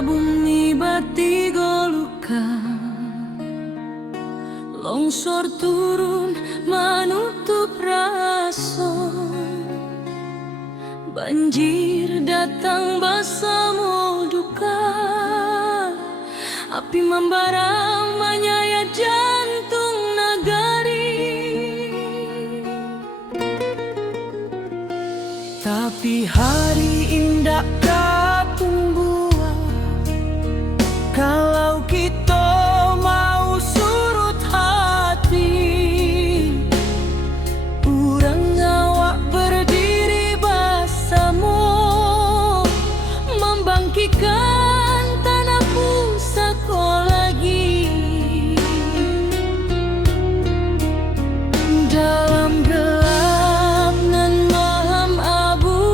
bumi bati goluka, longsor turun menutup raso, banjir datang bersama duka, api membara menyayat jantung nagari. Tapi hari indah kapung buah, kalau kita mau surut hati, urang ngawak berdiri bersama, membangkitkan tanah pusaka lagi. Dalam gelap nan malam abu,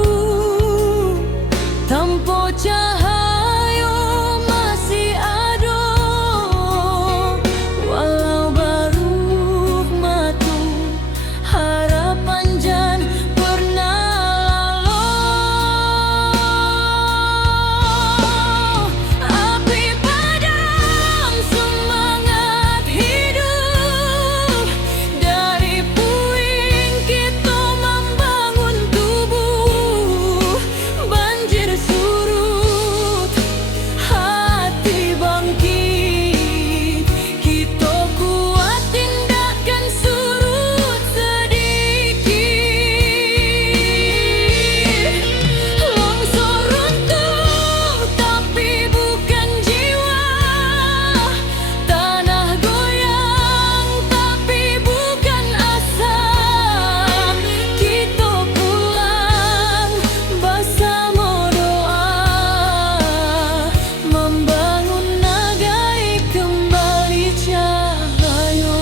tanpa cahaya masih ada, walau baru matu harapan jan pernah lalu. Api padam semangat hidup, dari puing kita membangun tubuh. Banjir surut, hati bangkit, kita kuat tindakan surut sedikit. Longsor runtuh tapi bukan jiwa, tanah goyang tapi bukan asa. Kita pulang bersama doa, membangun nagai kembali cahaya.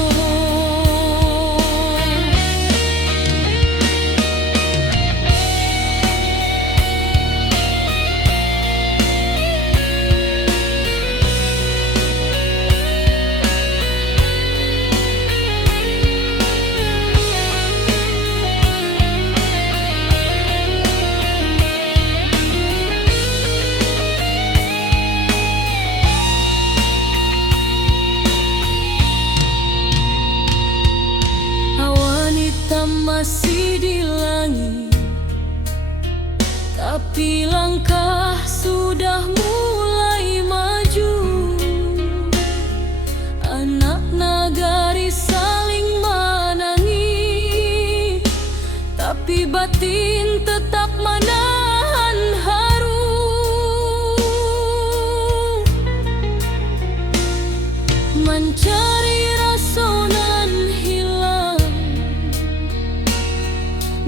Awan hitam masih di langit, tapi langkah sudah mulai maju. Anak nagari saling menangis, tapi batin tetap menahan haru. Mencari rasa nan hilang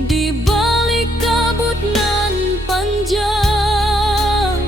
di balik kabut nan panjang,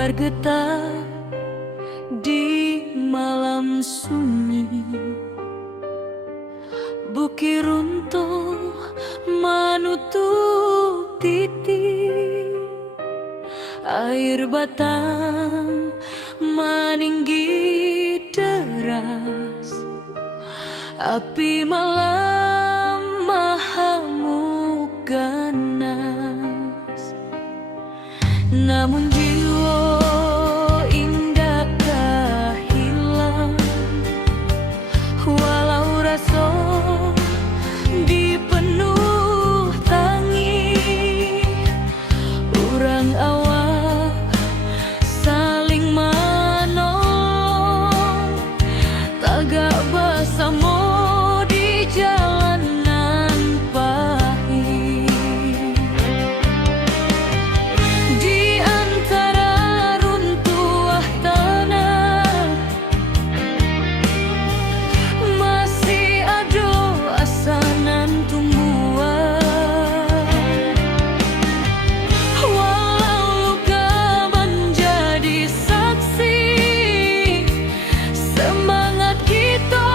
bergetar di malam sunyi. Bukit runtuh menutup titik, air batang meninggi deras, api malam mengamuk ganas. Namun jiwa indakkah hilang, walau rasa dipenuh tangis. Urang awak saling menolong, tagak bersama di jalanan pahit. Di antara runtuhan tanah masih ada asanan tumbuhan. Walau luka menjadi saksi, semangat kita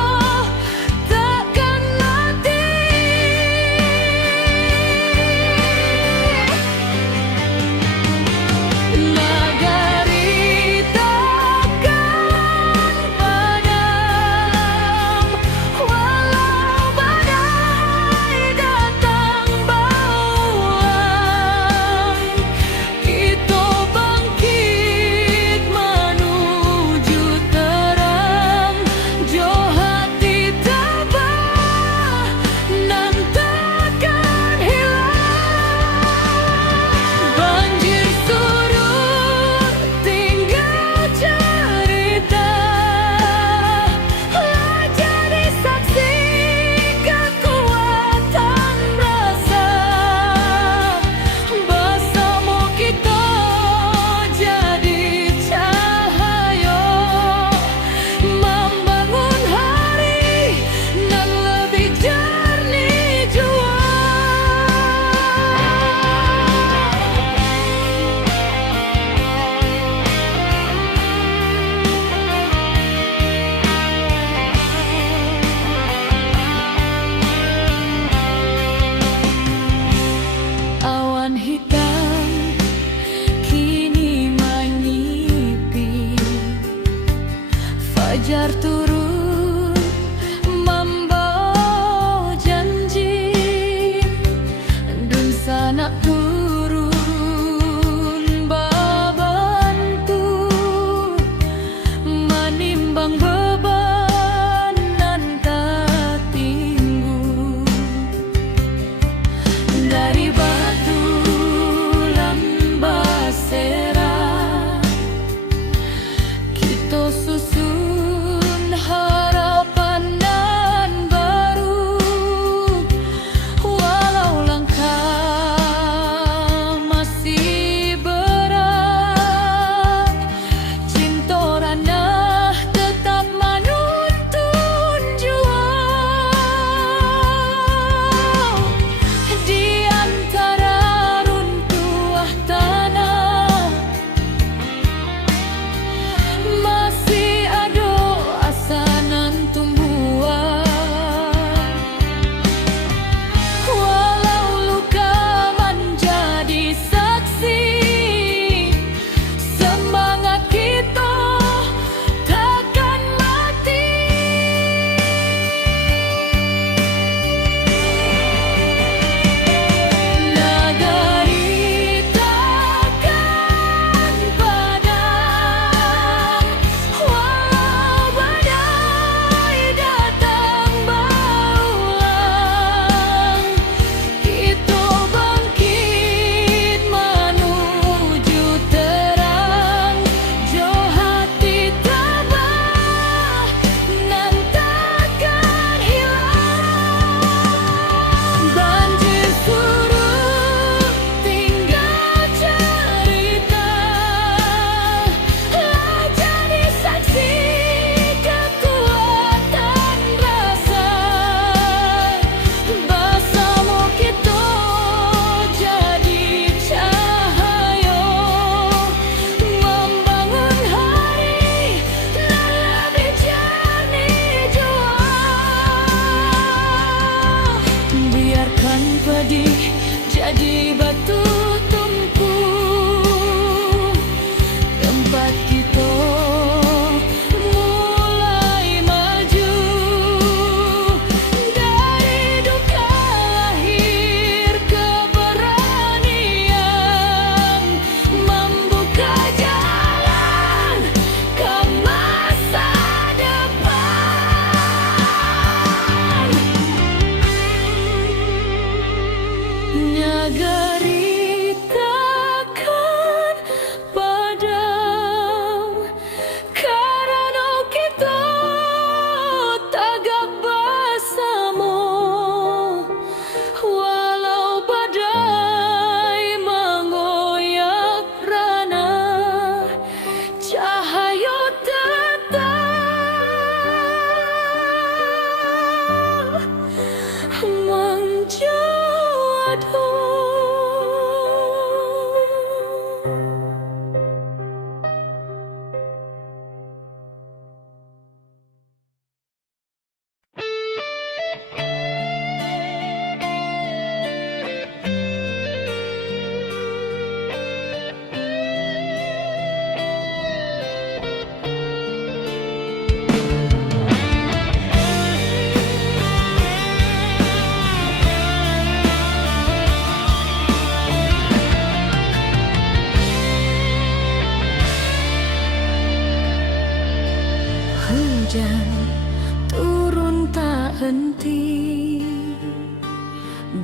turun tak henti.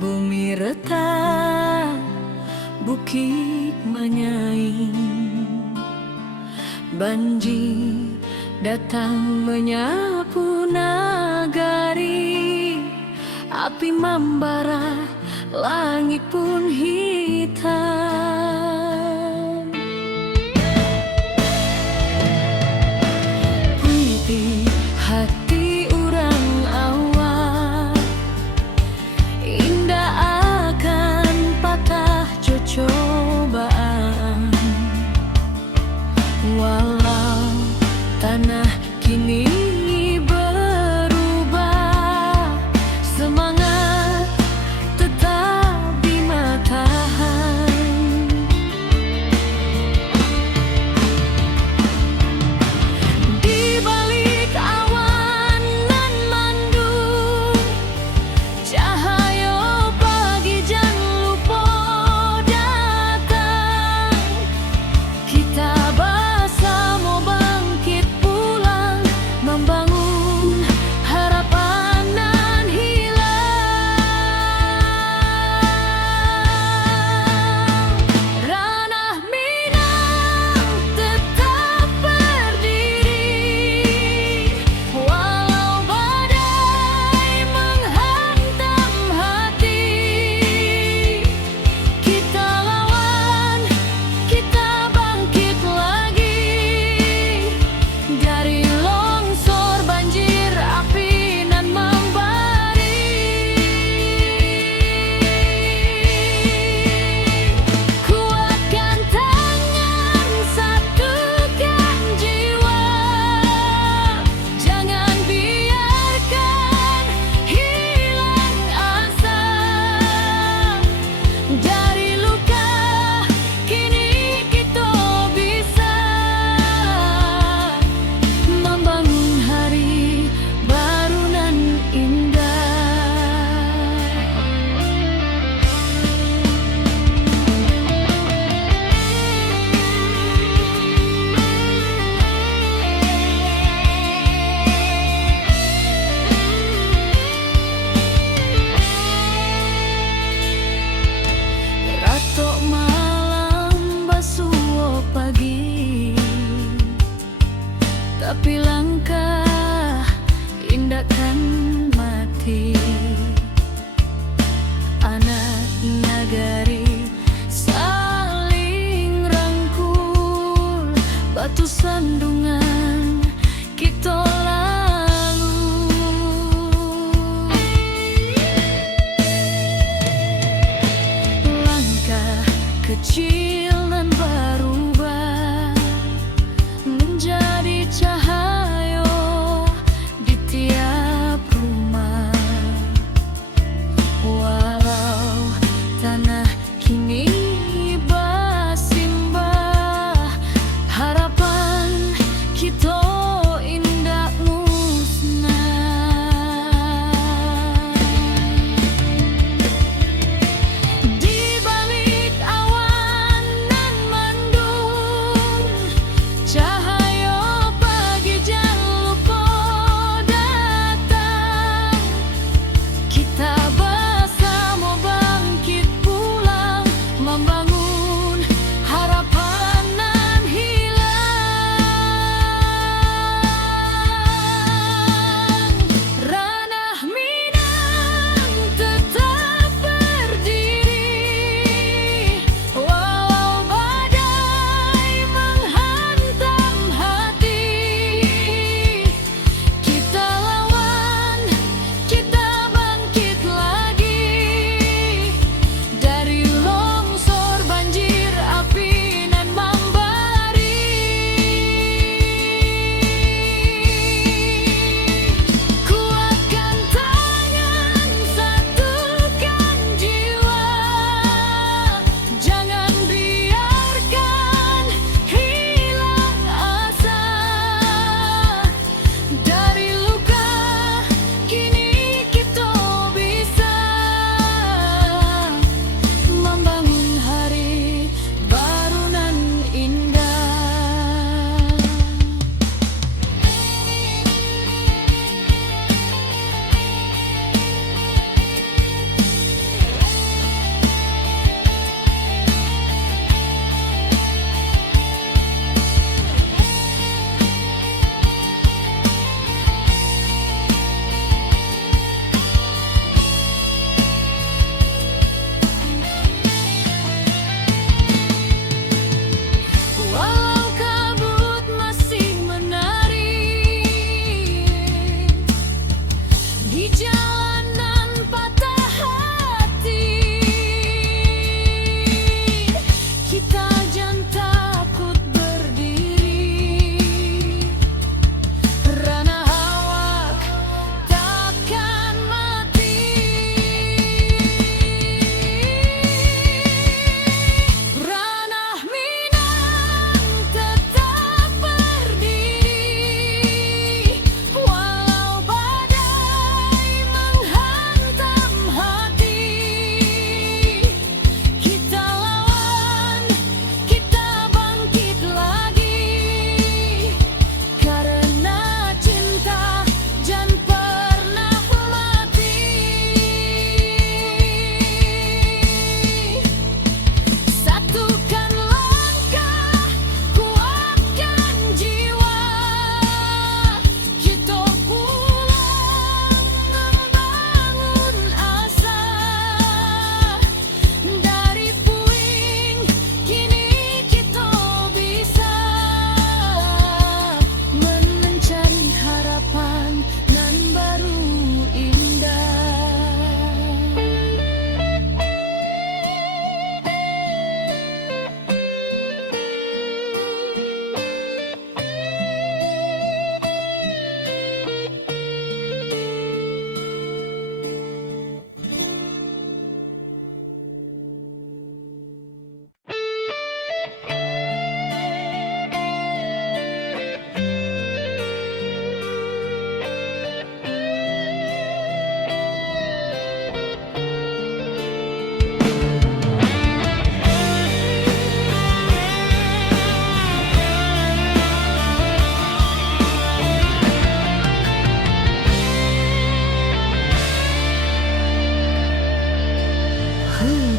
Bumi retak, bukit menyaing, banjir datang menyapu nagari. Api membara, langit pun hitam. Putih hati orang awak, indah akan patah cobaan. Walau tanah kini berubah, semangat tetap di matahari.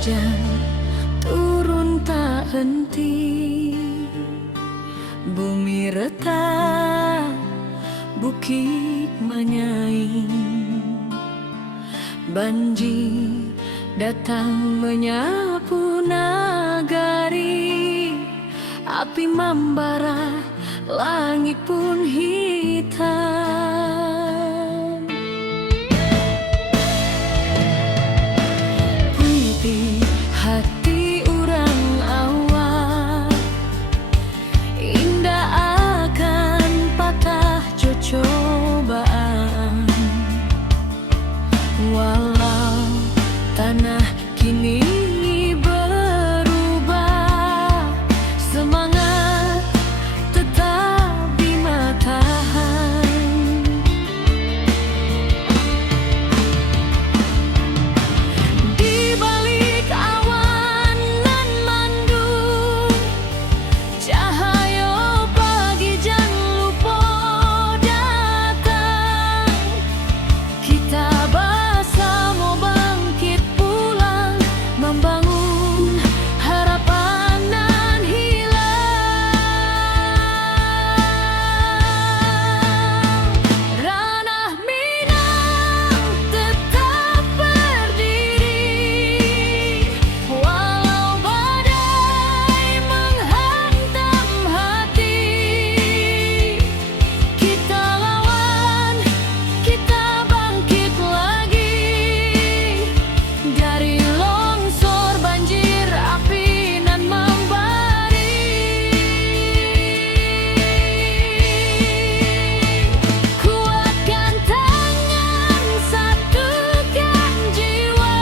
hujan turun tak henti, bumi retak, bukit menyaing, banjir datang menyapu nagari, api membara, langit pun hitam. Puiti hati urang awak, indah akan patah cobaan. Walau tanah kini berubah, semangat tetap di matahan. Di balik awan nan mendung, cahaya pagi jangan lupa datang. Kita bersama bangkit pulang, membangun harapan nan hilang. Ranah Minang tetap berdiri, walau badai menghantam hati. Kita lawan, kita bangkit lagi, dari longsor banjir api nan membari. Kuatkan tangan, satukan jiwa,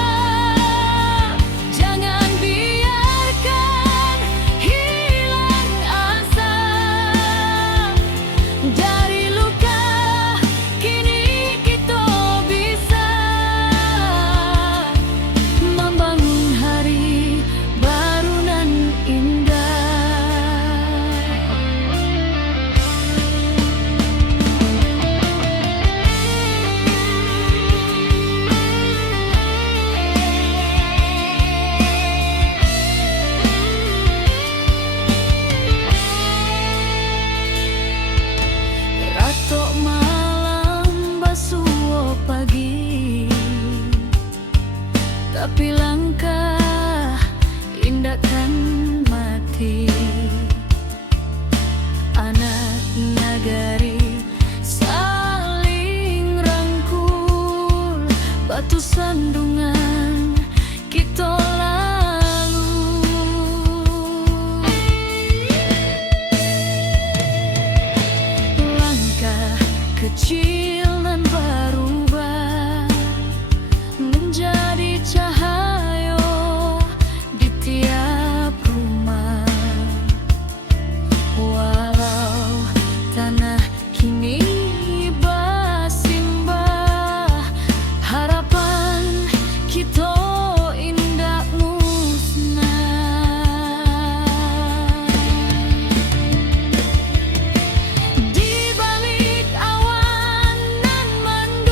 jangan biarkan hilang asa. Dari luka kini kita bisa membangun hari baru nan indah. Ratok malam basuh pagi, tapi langkah indahkan mati. Anak nagari saling rangkul, batu sandungan kita lalu. Langkah kecil nan berubah menjadi cahaya di tiap rumah. Walau tanah kini bersimbah, harapan kita indah musnah. Di balik awan nan mendung,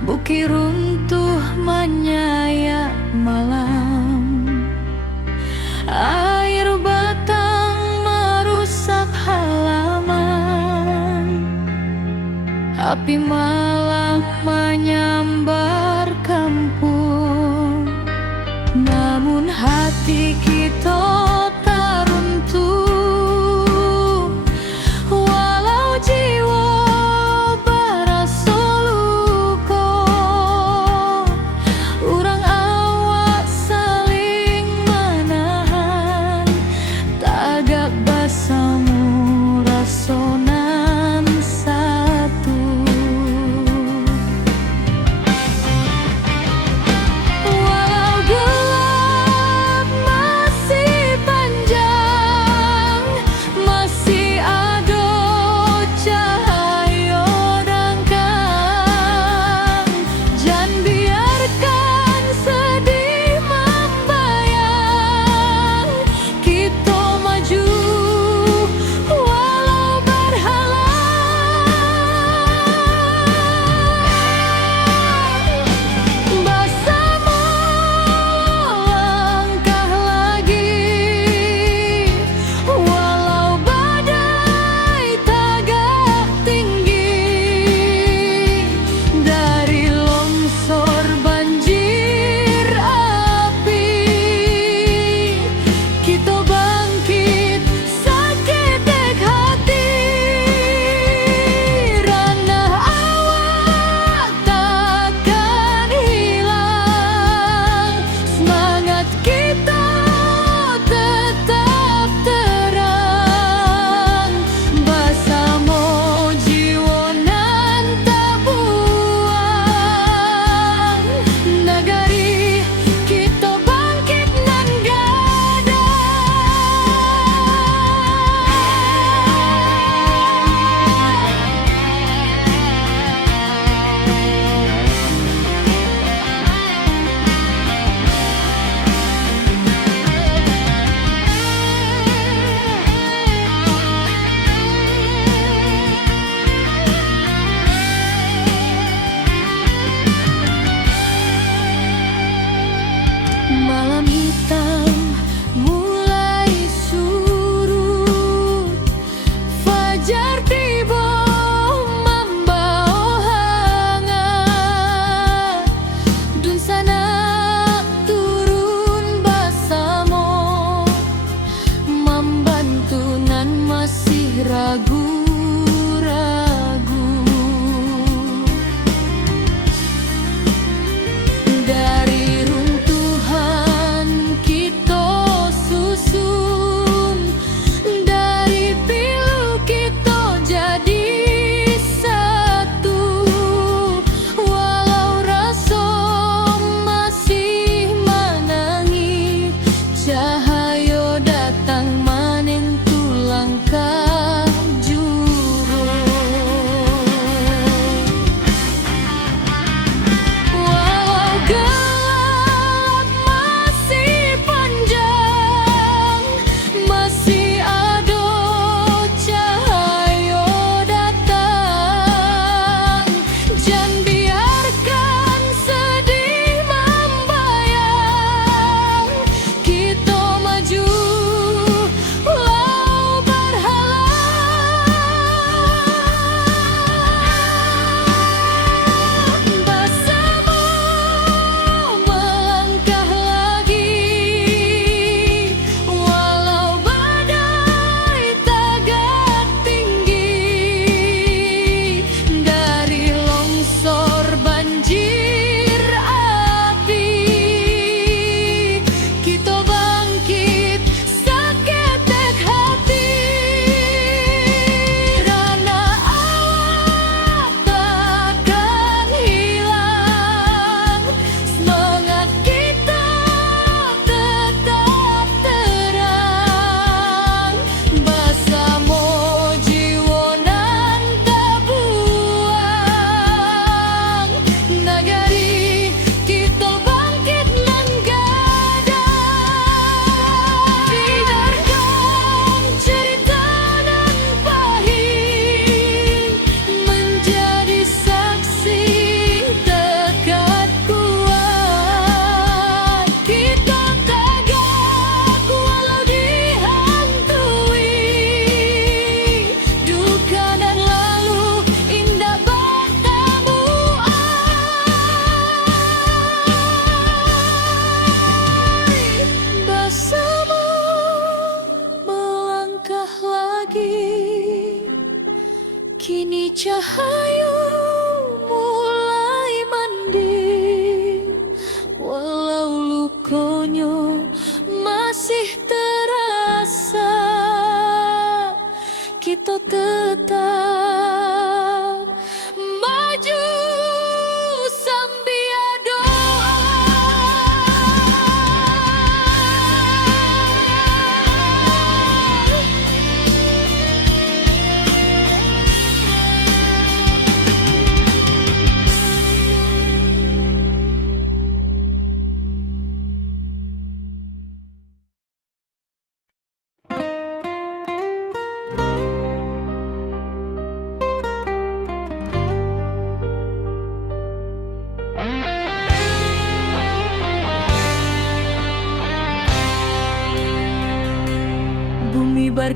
Bukit runtuh menyayat malam, air batang merusak halaman, api malam menyambar kampung. Namun hati kita tak runtuh, walau jiwa berasa luka. Urang awak saling menahan, tagak basamu rasonan satu. Walau gelap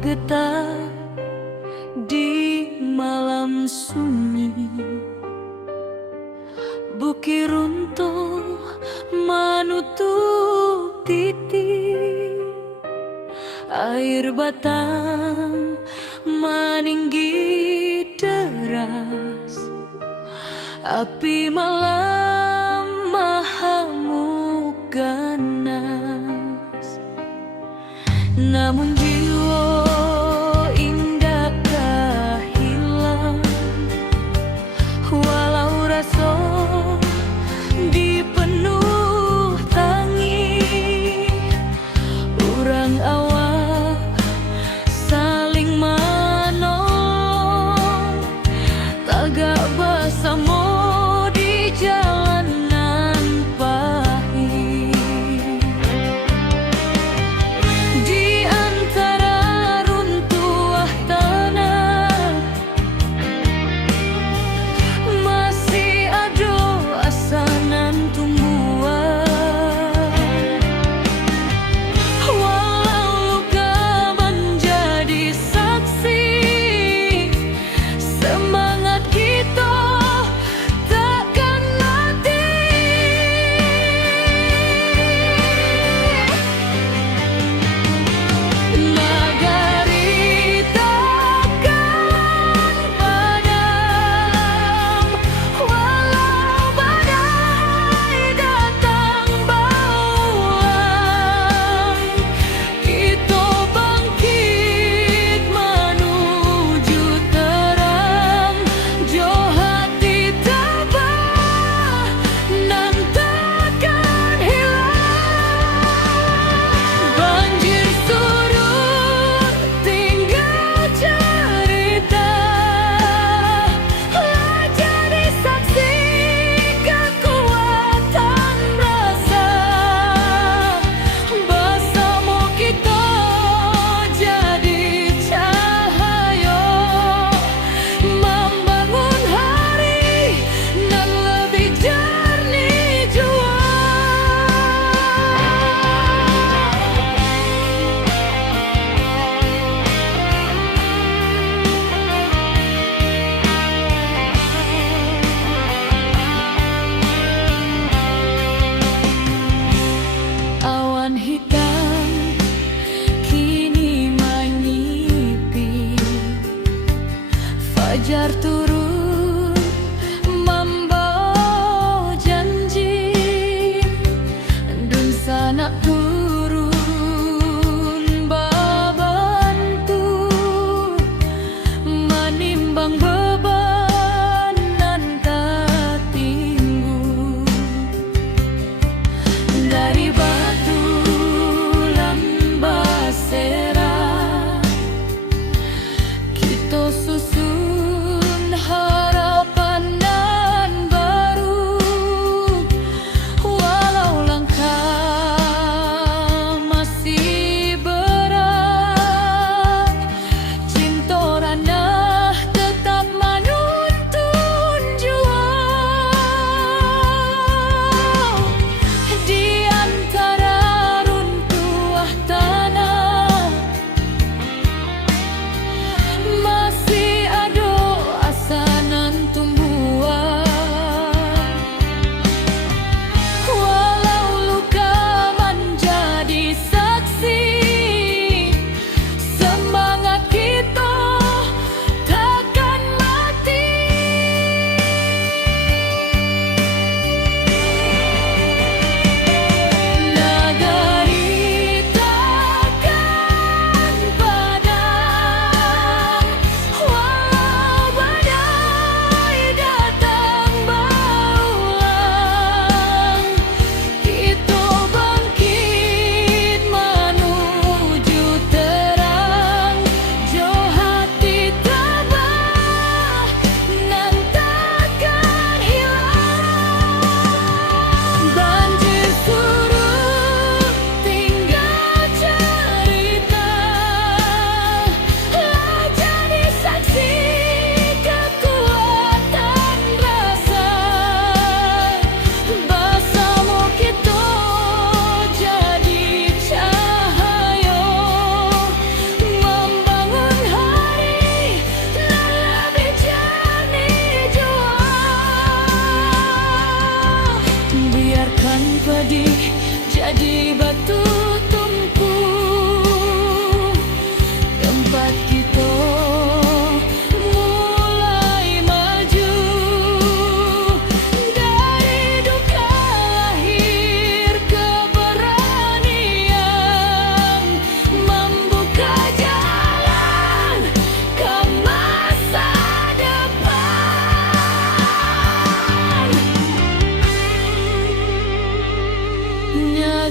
bergetar di malam sunyi. Bukit runtuh menutup titik, air batang meninggi deras, api malam mahamuk ganas. Namun jiwa indakkah hilang, walau rasa dipenuh tangis. Urang awak saling menolong, tagak bersama di jalanan pahit. Di antara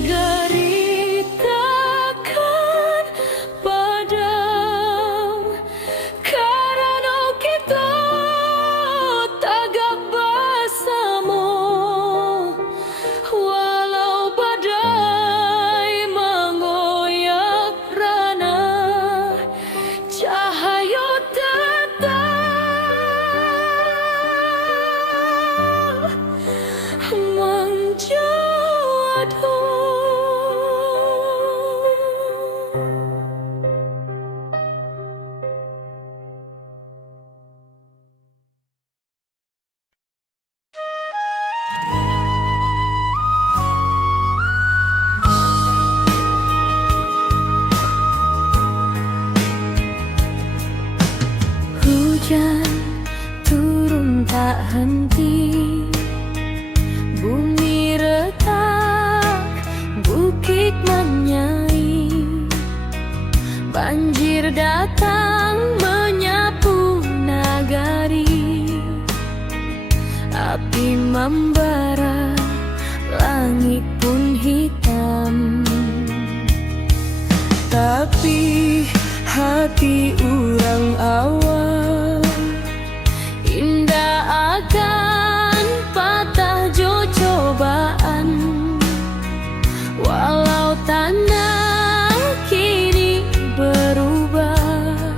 negeri takkan padam karena kita tagak bersama. Walau badai mengoyak rana, cahaya tetap menjadi. Hujan turun tak henti, bumi retak, bukit menyai, banjir datang menyapu nagari, api membara, langit pun hitam. Tapi hati orang awam indah akan patah jo cobaan. Walau tanah kini berubah,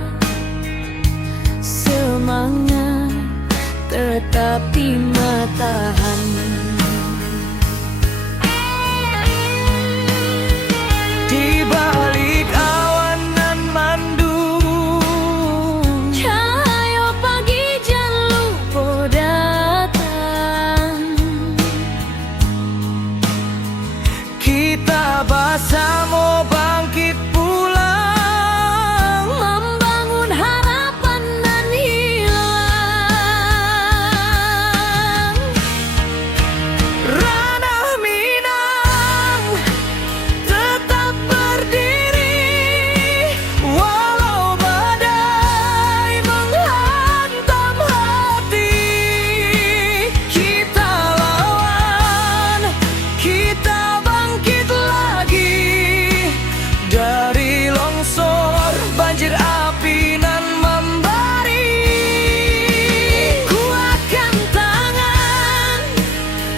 semangat tetap di matahan. Di balik awan nan mandung, cahaya pagi jangan lupa datang. Kita bersama bangkit pulang, membangun harapan nan hilang. Ranah Minang tetap berdiri, walau badai menghantam hati. Kita lawan, kita bangkit lagi dari longsor, banjir api nan membari. Kuatkan tangan,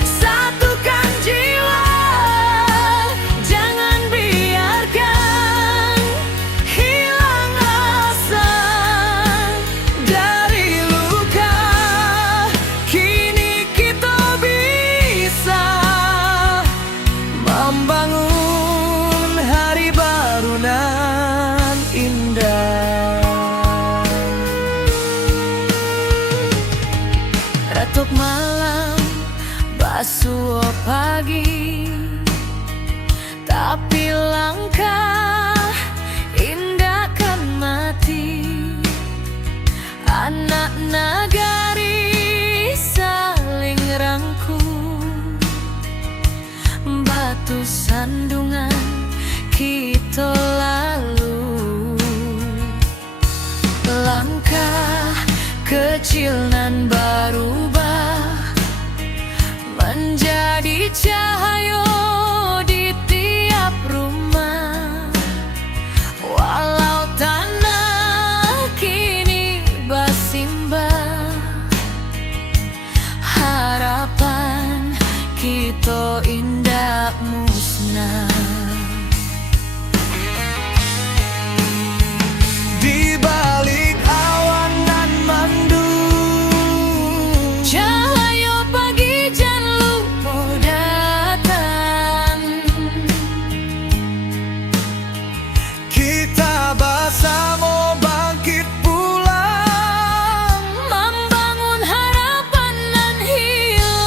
satukan jiwa, jangan biarkan hilang asa. Dari luka kini kita bisa membangun hari baru nan indah. Retuk malam, basuh pagi, tapi langkah indah kan mati. Anak nagari saling rangkul, batu sandungan kita lalu. Langkah kecil nan berubah menjadi cahaya di tiap rumah. Walau tanah kini bersimbah, harapan kita indah musnah. Di balik awan nan mandung, cahaya pagi jangan lupa datang. Kita bersama bangkit pulang, membangun harapan nan hilang.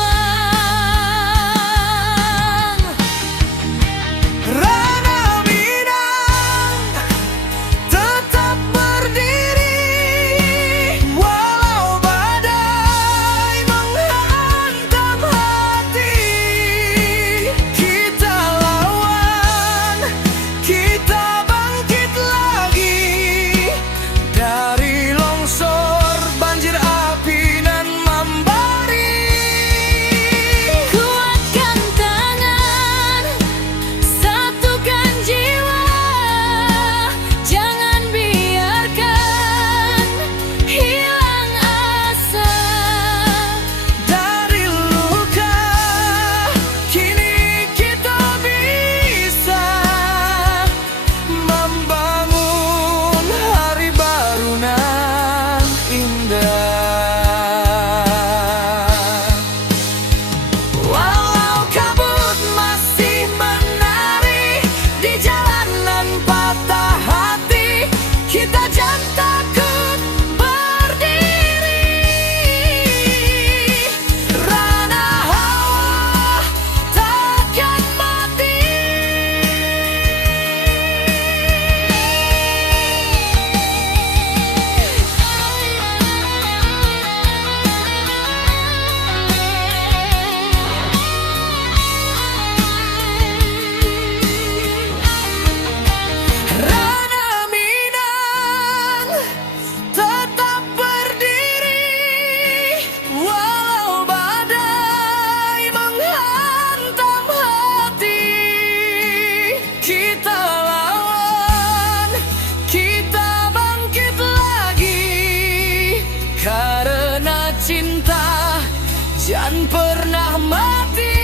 kan pernah mati.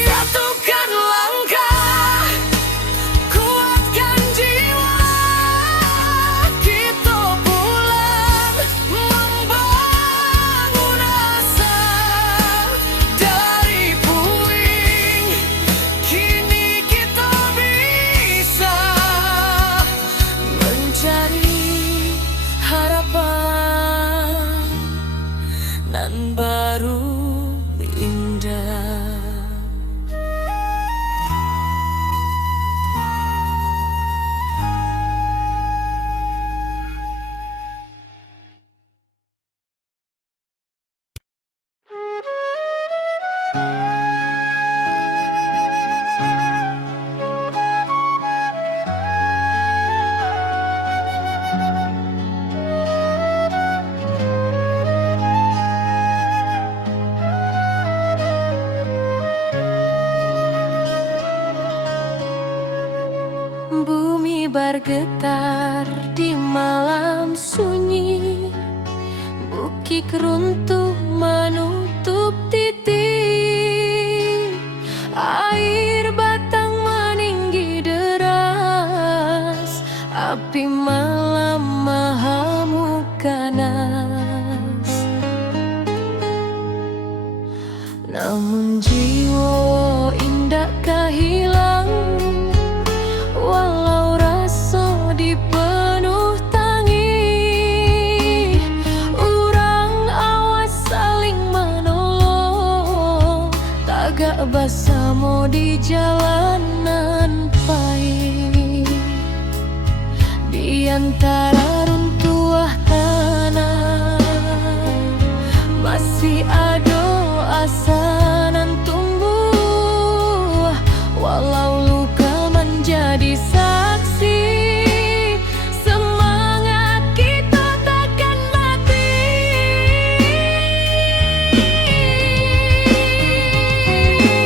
Satukan langkah, kuatkan jiwa, kita pulang membangun asa. Dari puing, kini kita bisa mencari harapan nan baru indah. Bumi bergetar di malam sunyi, bukit runtuh menutup titik, air batang meninggi deras, api malam mengamuk ganas. Namun jiwa indah kehilang, walau rasa dipenuh tangis. Urang awas saling menolong, tagak bersama di jalanan pahit. Di antara runtuhan tanah masih ada asa nan tumbuh, walau luka menjadi saksi. Semangat kita takkan mati.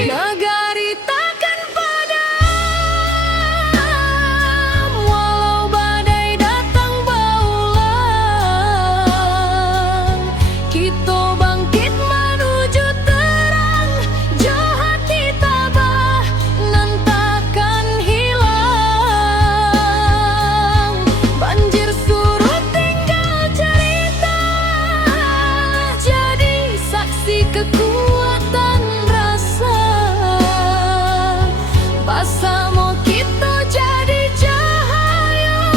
Negari takkan padam, walau badai datang berulang. Kita bangkit menuju terang, jahat ditabah nan takkan hilang. Banjir surut tinggal cerita, jadi saksi kekuatan rasa. Bersama kita jadi cahaya,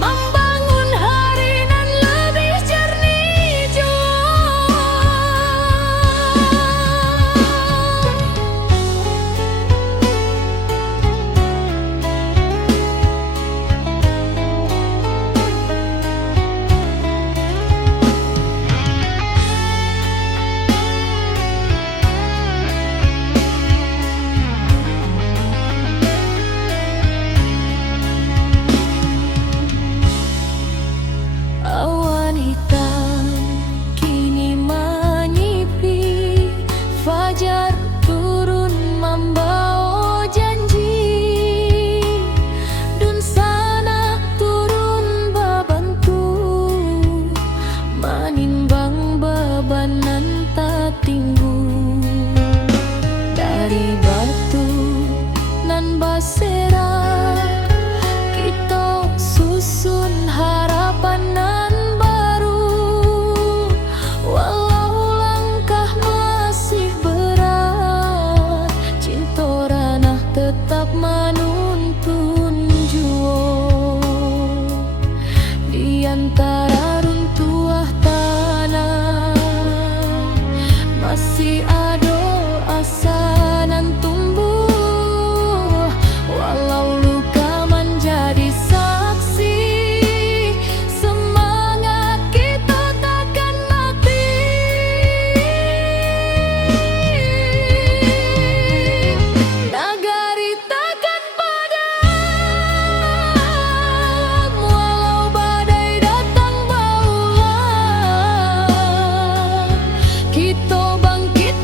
membangun hari nan lebih jernih jua. Awan hitam kini menyipi, fajar turun membawa janji. Dun sana turun babantu, menimbang beban nan tak tinggu. Dari batu nan basera, kita susun harapan nan baru. Walau langkah masih berat, cinta ranah tetap menuntun jua. Di antara runtuhan tanah masih ada asa nan tumbuh, walau luka menjadi saksi. Semangat kita takkan mati. Negari takkan padam, walau badai datang berulang. Kita bangkit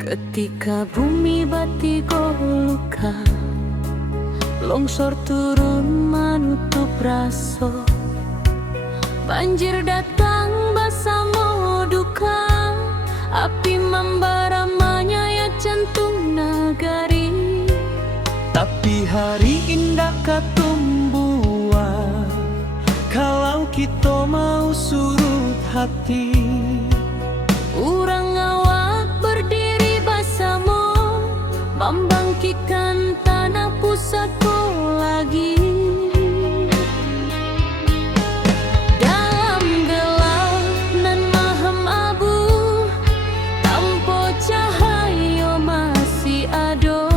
Ketika bumi batigo luka, longsor turun menutup raso, banjir datang bersama duka, api membara menyayat jantung nagari. Tapi hari indah katumbuhan, kalau kita mau surut hati. Urang awak berdiri bersama, membangkitkan tanah pusatku lagi. Dalam gelap nan maham abu, tanpa cahaya masih ada.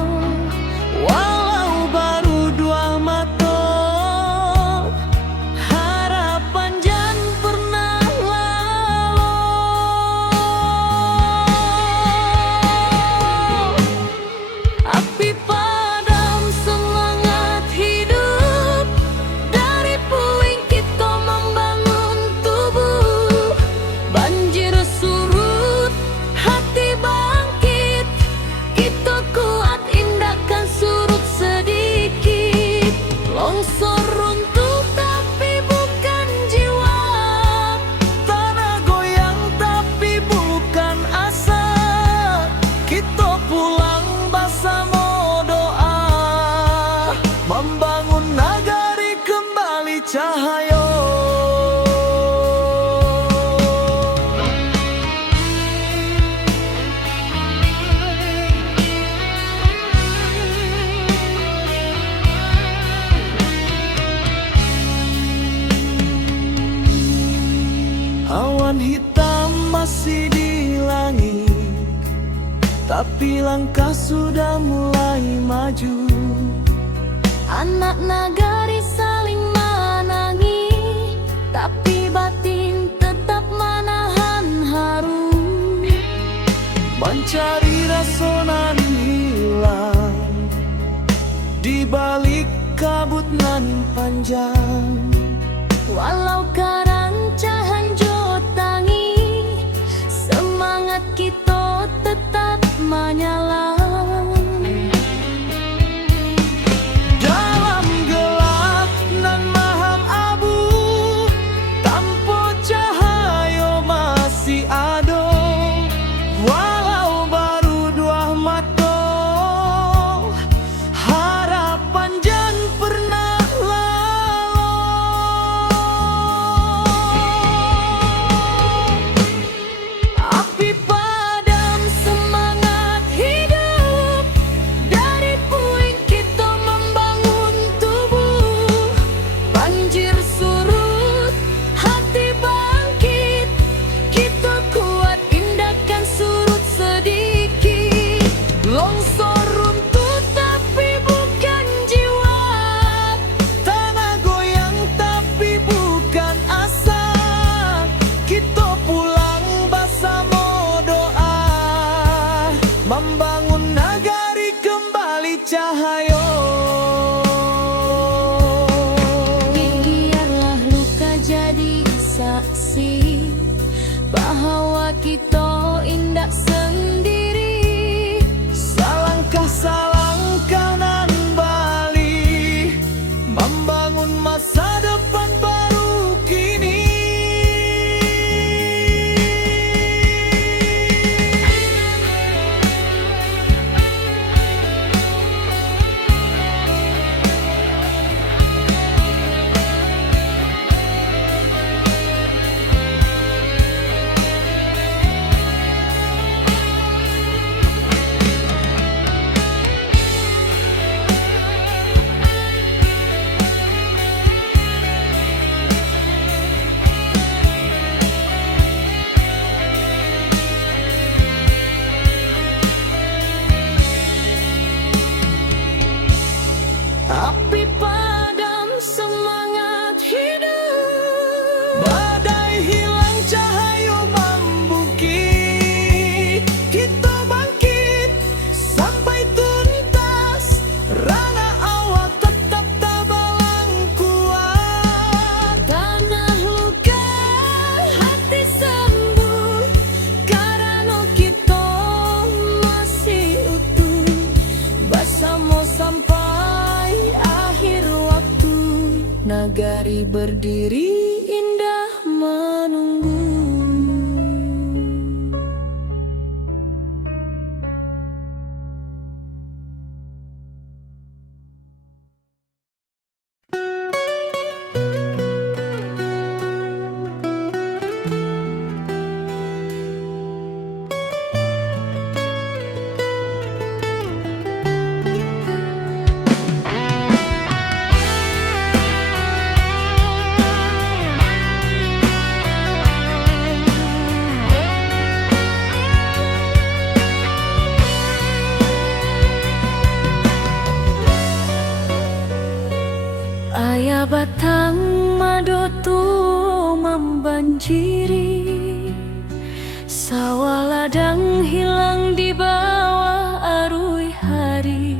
Walau baru dua mata, harapan jan pernah lalu. Api padam semangat hidup, dari puing kita membangun tubuh. Banjir surut, hati bangkit, kita kuat indahkan surut sedikit. Longsor runtuh tapi bukan jiwa, Tanah goyang tapi bukan asa. Kita pulang bersama doa, membangun nagari kembali cahaya. Awan hitam masih di langit, tapi langkah sudah mulai maju. anak nagari saling menangi, tapi batin tetap menahan haru. Mencari rasa nan hilang di balik kabut nan panjang. Walau kerancahan jotangi, semangat kita tetap menyala. Dalam gelap nan maham abu, tanpa cahaya masih ada. Walau baru dua mata, harapan jan pernah lalu. Api padam semangat hidup, dari puing kita membangun tubuh. Banjir surut, hati bangkit, kita kuat indahkan surut sedikit. Longsor runtuh tapi bukan jiwa, Tanah goyang tapi bukan asa. Kita pulang bersama doa, membangun nagari kembali cahaya. biarlah luka jadi saksi bahwa kita indah sendiri. Salangkah salangkah nan bali, membangun masa depan baru kini. negeri indah menunggu. Ayah batang madotu membanjiri, sawah ladang hilang di bawah arui hari.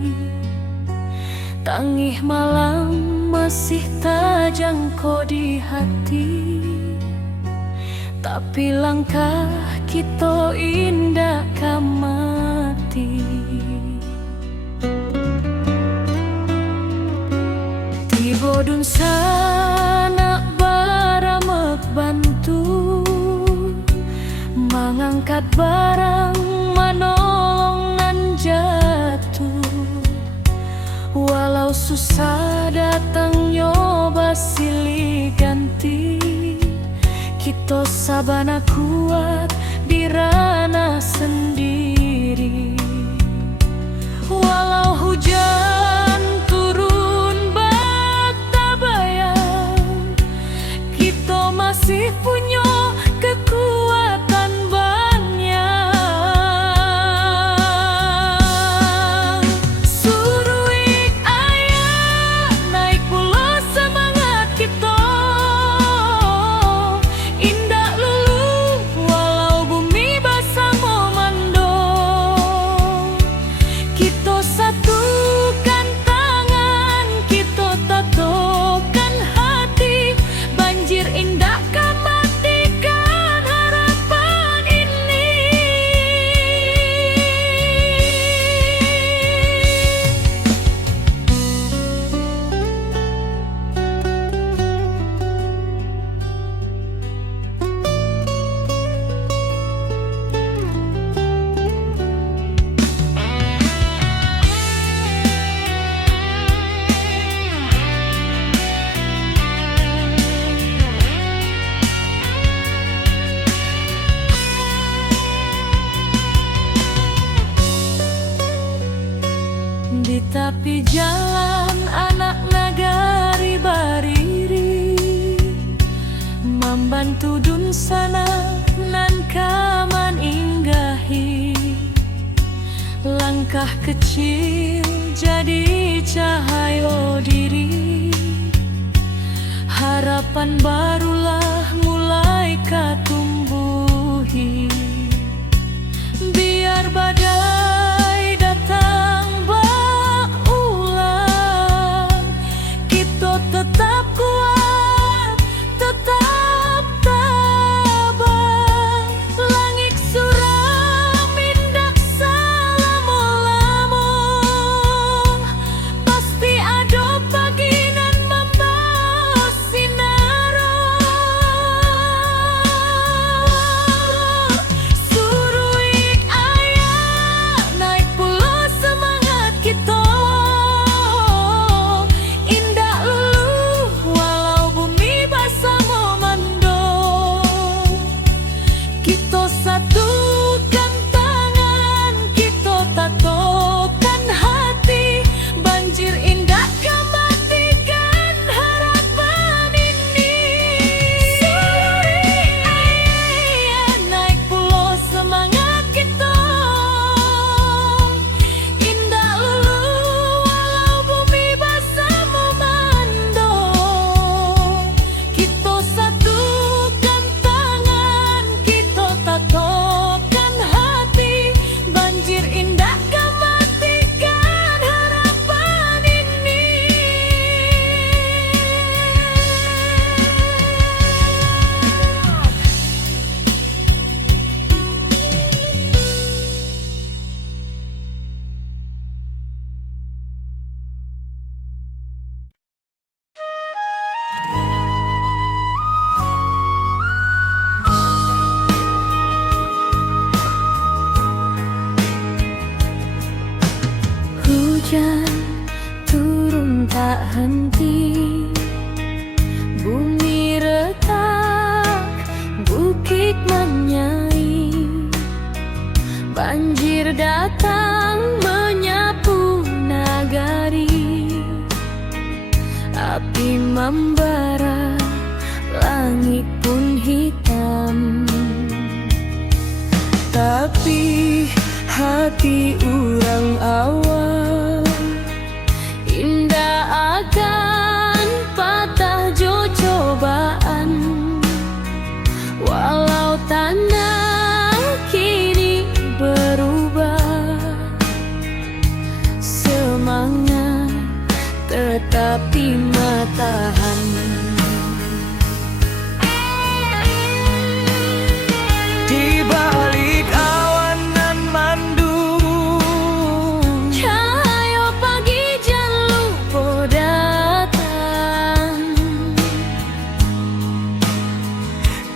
Tangih malam masih tajangko di hati, tapi langkah kita indah kamati. Bodun sana baramek bantu, mengangkat barang manolong nan jatuh. Walau susah datang nyoba silih ganti, kita sabana kuat di ranah sendiri. Walau hujan masih punya kekuatan banyak. Suruh ayah naik pula semangat kita, indah lulu walau bumi basah memando. Kita satukan tangan, kita tatokan hati, banjir indah di tepi jalan anak nagari bariri, membantu dun sana nan kaman inggahi. Langkah kecil jadi cahaya diri, harapan barulah mulai katumbuhi. Biar badai datang tetap kuat, tetap tabah. Langit suram indah selama-lama, pasti ada pagi nan membawa sinar. langit pun hitam, tapi hati orang awam indah akan patah jo cobaan. Walau tanah kini berubah, semangat tetap di matahan. Di balik awan nan mandung, Cahaya pagi jan lupa datang.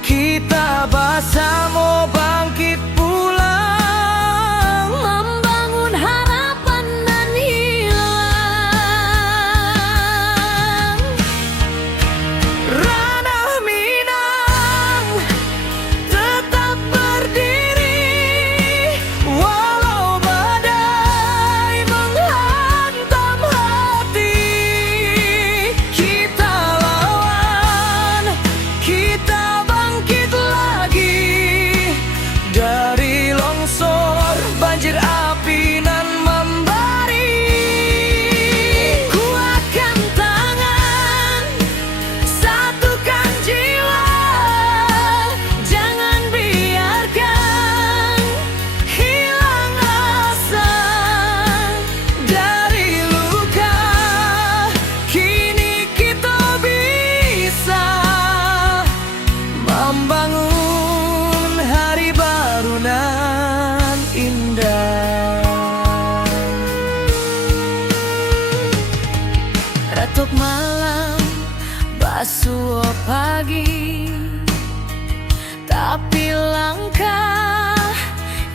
kita bersama bangkit pulang, Membangun harapan nan hilang. ranah Minang tetap berdiri, walau badai menghantam hati. Kita lawan, kita bangkit lagi dari longsor banjir api nan membari. Kuatkan tangan, satukan jiwa, jangan biarkan hilang asa. Dari luka kini kita bisa membangun hari baru nan indah. Retuk malam, basuh pagi, tapi langkah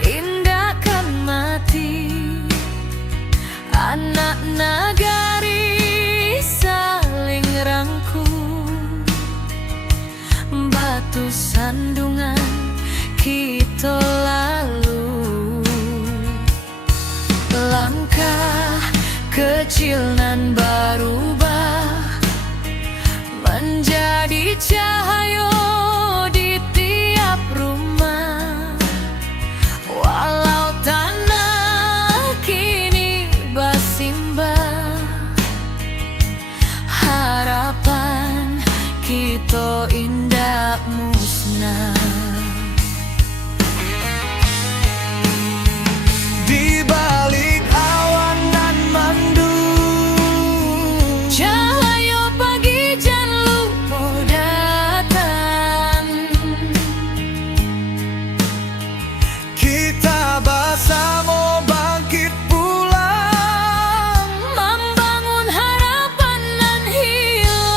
indah kan mati. Anak nagari saling rangkul, batu sandungan kita lalu. Langkah kecil nan berubah menjadi cahaya di tiap rumah. Walau tanah kini bersimbah, harapan kita indah musnah. Di balik awan nan mandung, Cahaya pagi jan lupa datang. kita bersama bangkit pulang, Membangun harapan nan hilang.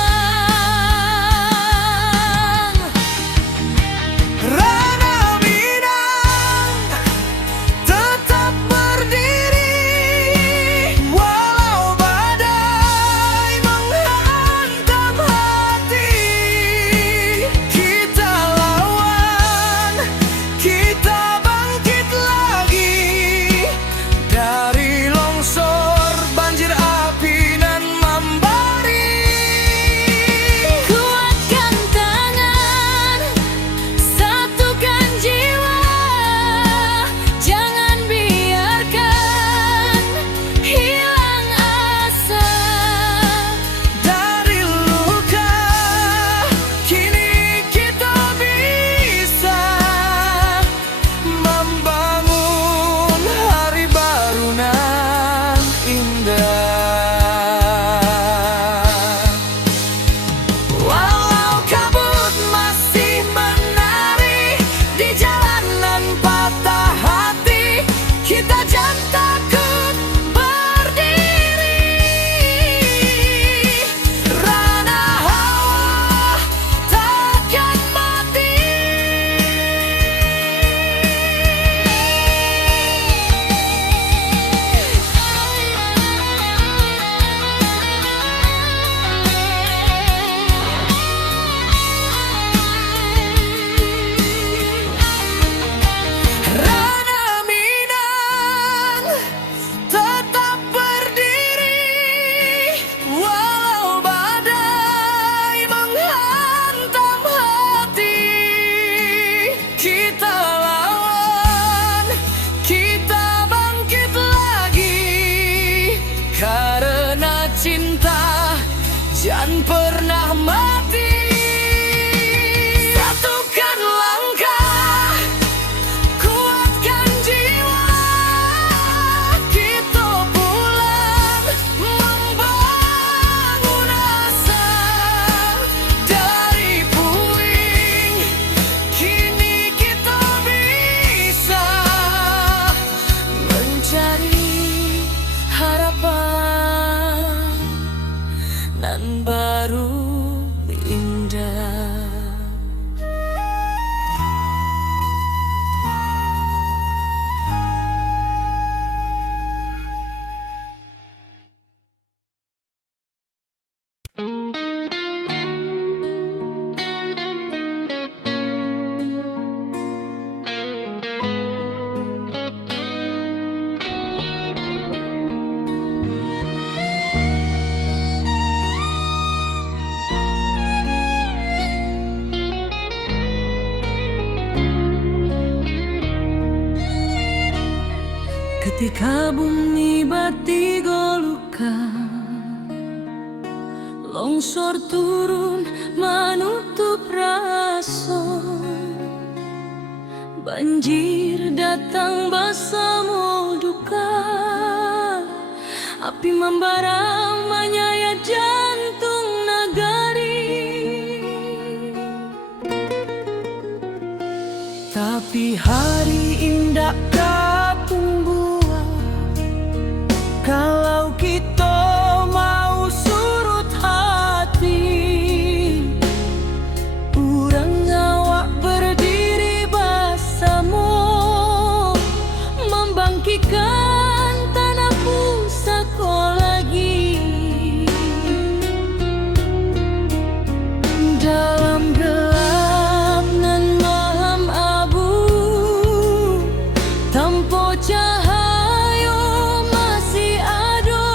Ka bumi bati goluka, longsor turun menutup rason, banjir datang bersama duka, api membara menyayat jantung nagari. Tapi hari indah kapung buah, kalau kita mau surut hati, urang awak berdiri bersama, membangkitkan tanah pusaka lagi. Dalam gelap nan malam abu, tanpa cahaya masih ada,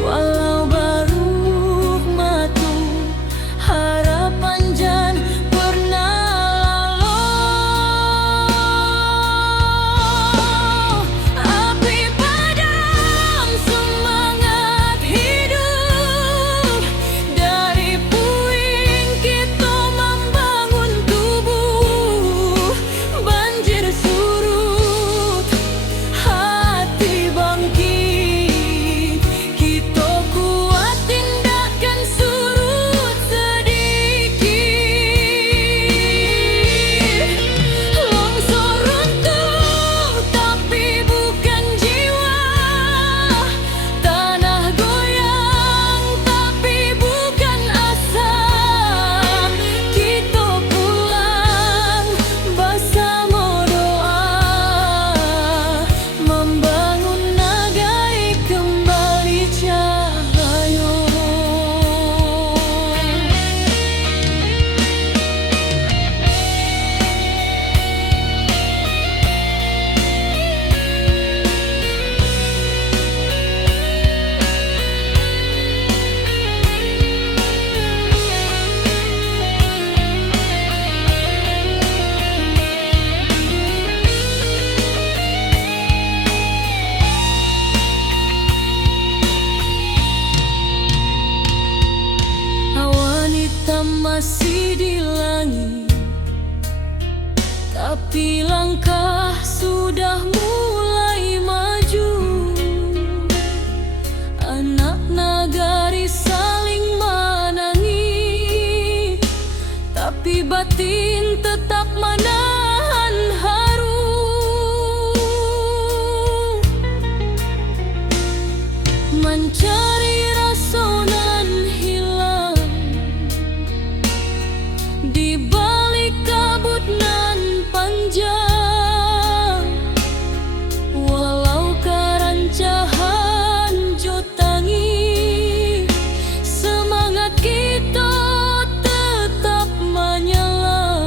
walau baru matu harapan jan pernah lalu. Api padam semangat hidup, dari puing kita membangun tubuh. Banjir surut, hati bangkit, kita kuat tindakan surut sedikit. Longsor runtuh tapi bukan jiwa, tanah goyang tapi bukan asa. Kita pulang bersama doa, membangun negeri kembali cahaya. Awan hitam masih di langit, tapi langkah sudah mulai maju. Anak nagari saling menangis, tapi batin tetap menahan haru. Mencari rasa nan hilang di balik kabut nan panjang, walau kerancahan jotangi, semangat kita tetap menyala.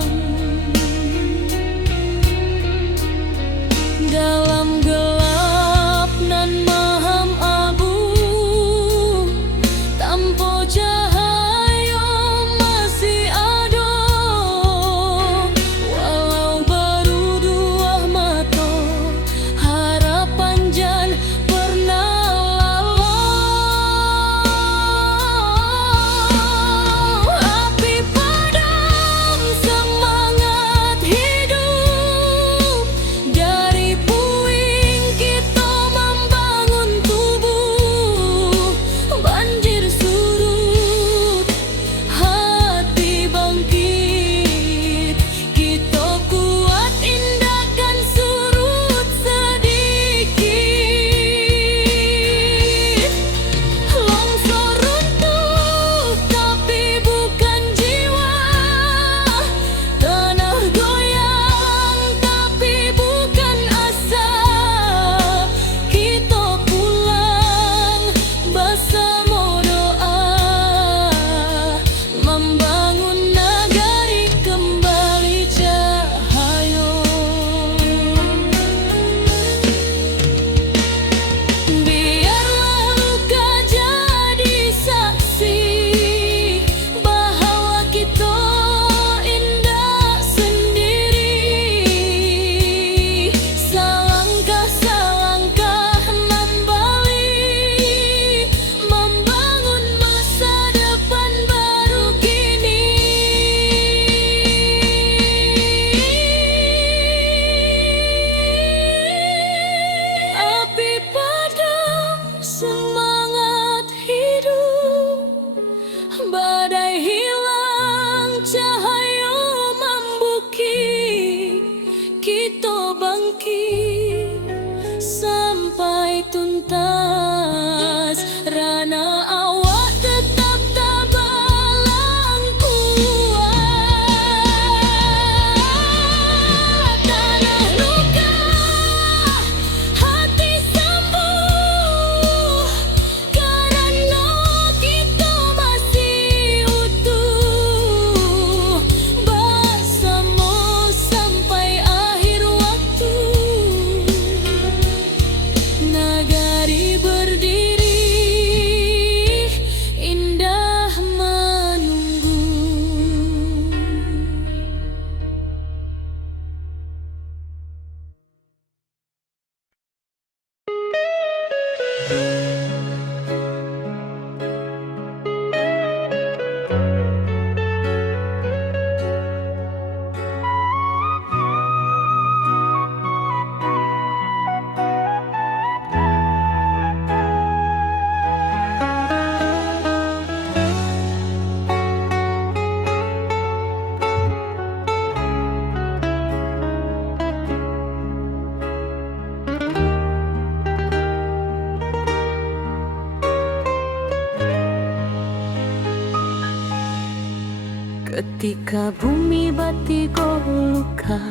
Ketika bumi batigo luka,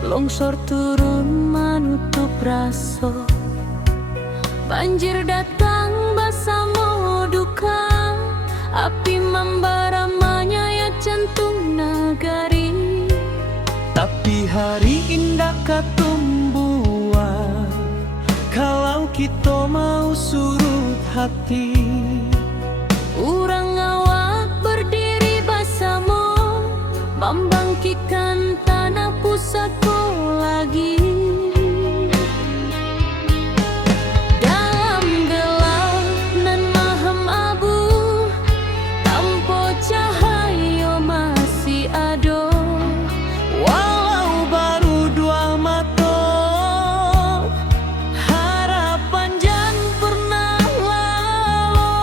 longsor turun menutup raso, banjir datang bersama duka, api membara menyayat jantung nagari. Tapi hari indah katumbuhan, kalau kita mau surut hati. Urang awak berdiri bersama, membangkitkan tanah pusaka lagi. Dalam gelap nan maham abu, tanpa cahaya masih ada. Walau baru dua mata, harapan jangan pernah lalu.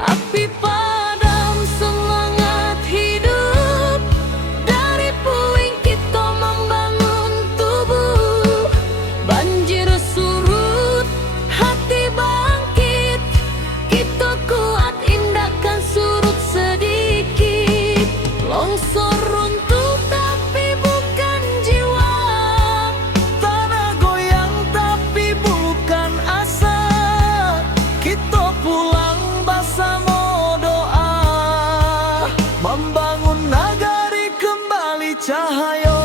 Api padam semangat hidup, dari puing kita membangun tubuh. Banjir surut, hati bangkit, kita kuat indahkan surut sedikit. Longsor runtuh tapi bukan jiwa, Tanah goyang tapi bukan asa, kita pulang bersama doa, membangun nagari kembali cahaya.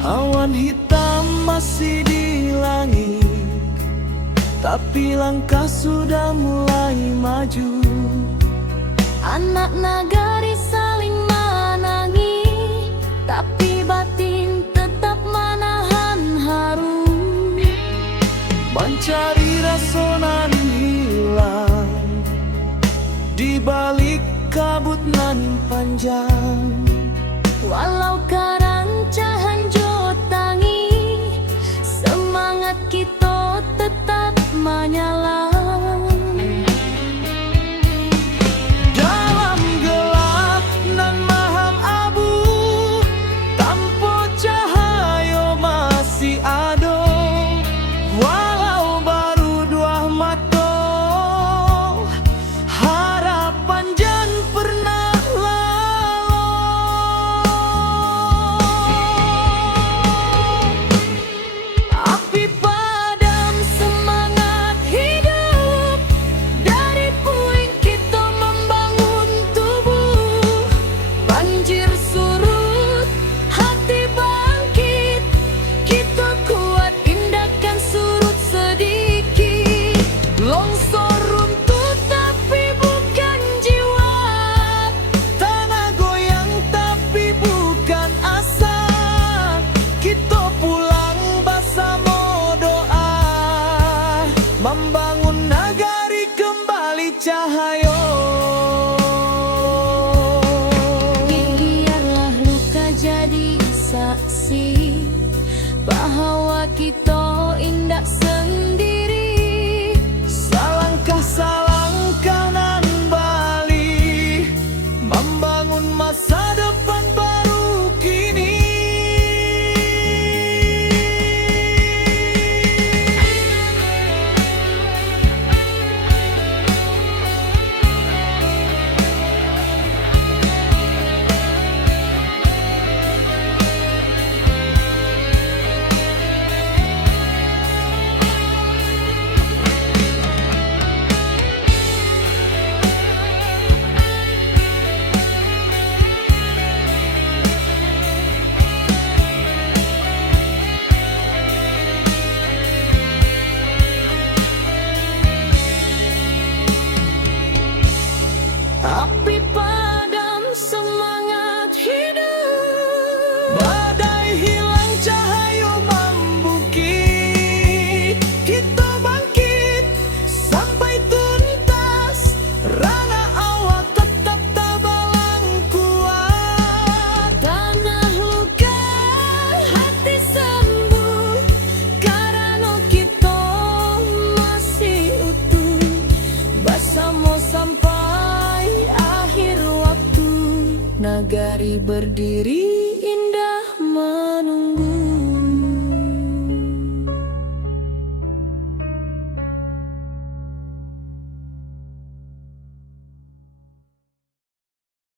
Awan hitam masih di langit, tapi langkah sudah mulai maju. anak nagari saling menangi, tapi batin tetap menahan haru. Mencari rasa nan hilang di balik kabut nan panjang. Walau karancahan jotangi, semangat kita tetap menyala. Dalam gelap nan maham abu, tanpa cahaya masih ada. Walau baru dua mata, harapan jangan pernah lalu. Api padam semangat hidup, dari puing kita membangun tubuh. Banjir surut, hati bangkit, kita kuat indahkan surut sedikit. Longsor runtuh tapi bukan jiwa, tanah goyang tapi bukan asa, kita pulang bersama doa, membangun nagari kembali cahaya. Biarlah luka jadi saksi bahwa kita indah sendiri. Salangkah nan bali, membangun masa depan baru kini. mau sampai akhir waktu. Nagari berdiri indah